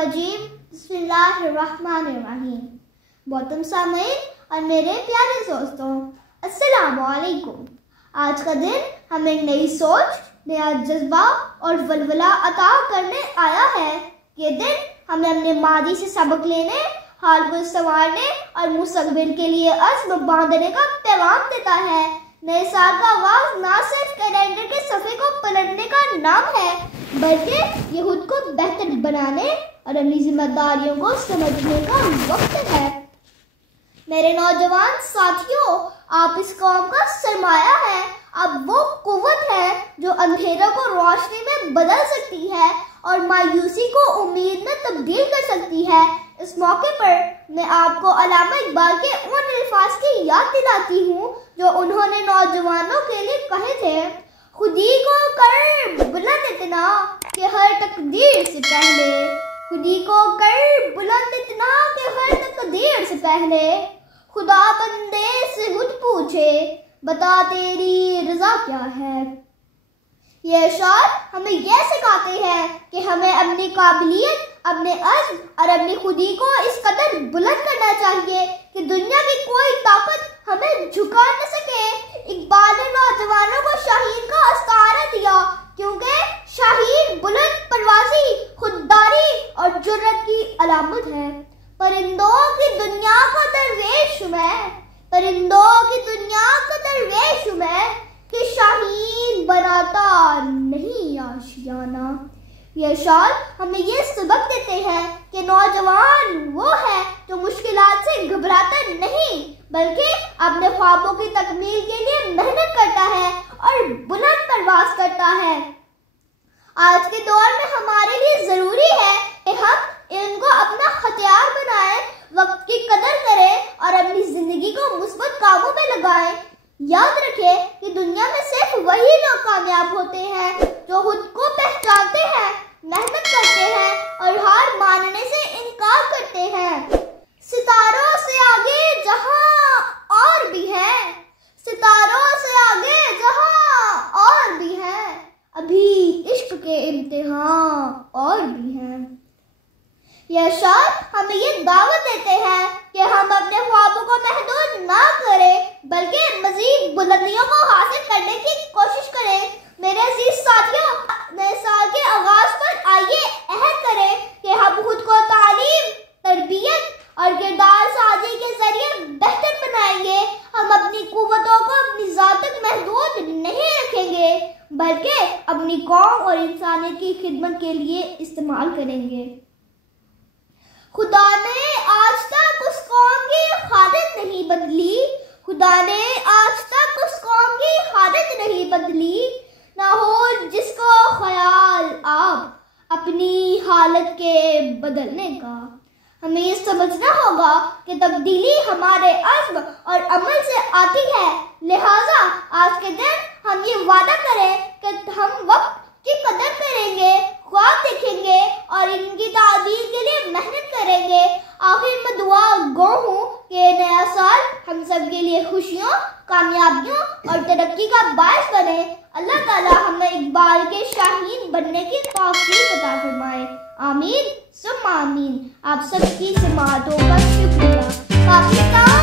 रजीम बिस्मिल्लाहिर्रहमानिर्रहीम। मोहतरम सामीन और मेरे प्यारे दोस्तों, अस्सलामु अलैकुम। आज का दिन हमें नई सोच, नया जज्बा और वलवला अता करने आया है। ये दिन हमें अपने माजी से सबक लेने, हाल को संवारने और मुस्तकबिल के लिए अज़्म बांधने का पैगाम देता है। नए साल का आगाज ना सिर्फ कैलेंडर के सफ़े को पलटने का नाम है, बल्कि ये खुद को बेहतर बनाने और अपनी जिम्मेदारियों को समझने का वक्त है। मेरे नौजवान साथियों, आप इस कौम का सरमाया है। अब वो कुव्वत है जो अंधेरों को रोशनी में बदल सकती है और मायूसी को उम्मीद में तब्दील कर सकती है। इस मौके पर मैं आपको अल्लामा इकबाल के उन अल्फाज की याद दिलाती हूँ जो उन्होंने नौजवानों के लिए कहे थे। खुदी को कर बुलंद इतना कि हर तकदीर से पहले, खुदी को कर बुलंद इतना कि हर तकदीर से पहले, खुदा बंदे से खुद पूछे बता तेरी रजा क्या है। ये शायर हमें यह सिखाते हैं कि हमें अपनी काबिलियत, अपने अज़्म और अपनी खुदी को इस कदर बुलंद करना चाहिए कि दुनिया की कोई ताकत हमें झुका न सके। इकबाल ने नौजवानों को शाहीन का अस्तारा दिया, क्योंकि शाहीन बुलंद परवाज़ी, खुददारी और जुर्रत की अलामत है। परिंदों की दुनिया का दरवेश मैं, परिंदों की दुनिया का दरवेश मैं, कि शाहीन बनाता नहीं आशियाना। ये शायर हमें ये सबक देते हैं कि नौजवान वो है जो मुश्किलात से घबराता नहीं, बल्कि अपने ख्वाबों की तकमील के लिए मेहनत करता है और बुलंद परवाज़ करता है। आज के दौर में हमारे लिए ज़रूरी है कि हम इनको अपना हथियार बनाएं, वक्त की कदर करें और अपनी ज़िंदगी को मुस्बत कामों में लगाएं। याद रखें कि दुनिया में सिर्फ वही लोग कामयाब होते हैं जो खुद को पहचानते हैं, मेहनत करते हैं और हार मानने से इनकार करते हैं। सितारों से आगे जहां और भी है, सितारों से आगे जहां और भी है, अभी इश्क के इम्तिहान और भी हैं। यह शायर हमें ये दावत देते हैं कि हम अपने ख्वाबों को महदूद ना करें, बल्कि मजीद बुलंदियों को हासिल करने की कोशिश करें। मेरे अजीज साथियों, नए साल के आगाज पर आइए अहद करें कि हम खुद को तालीम, तरबियत और किरदार साजी के जरिए बेहतर बनाएंगे। हम अपनी कुव्वतों को अपनी ज़ात तक महदूद नहीं रखेंगे, बल्कि अपनी कौम और इंसानियत की खिदमत के लिए इस्तेमाल करेंगे। खुदा ने आज तक उस कौम की हालत नहीं बदली, खुदा ने आज तक उस कौम की हालत नहीं बदली, ना हो जिसको ख्याल आप अपनी हालत के बदलने का। हमें ये समझना होगा कि तब्दीली हमारे अज़्म और अमल से आती है। लिहाजा आज के दिन हम ये वादा करें कि हम वक्त की कदर करेंगे, ख्वाब देखेंगे और इनकी ताबीर के लिए मेहनत करेंगे। आखिर में दुआ गो हूँ कि नया साल हम सब के लिए खुशियों, कामयाबियों और तरक्की का बायस बने। अल्लाह ताला हमें इकबाल के शाहीन बनने की तौफीक अता फरमाए। आमीन सुम्मा आमीन। आप सबकी समाअतों का शुक्रिया। पाकिस्तान।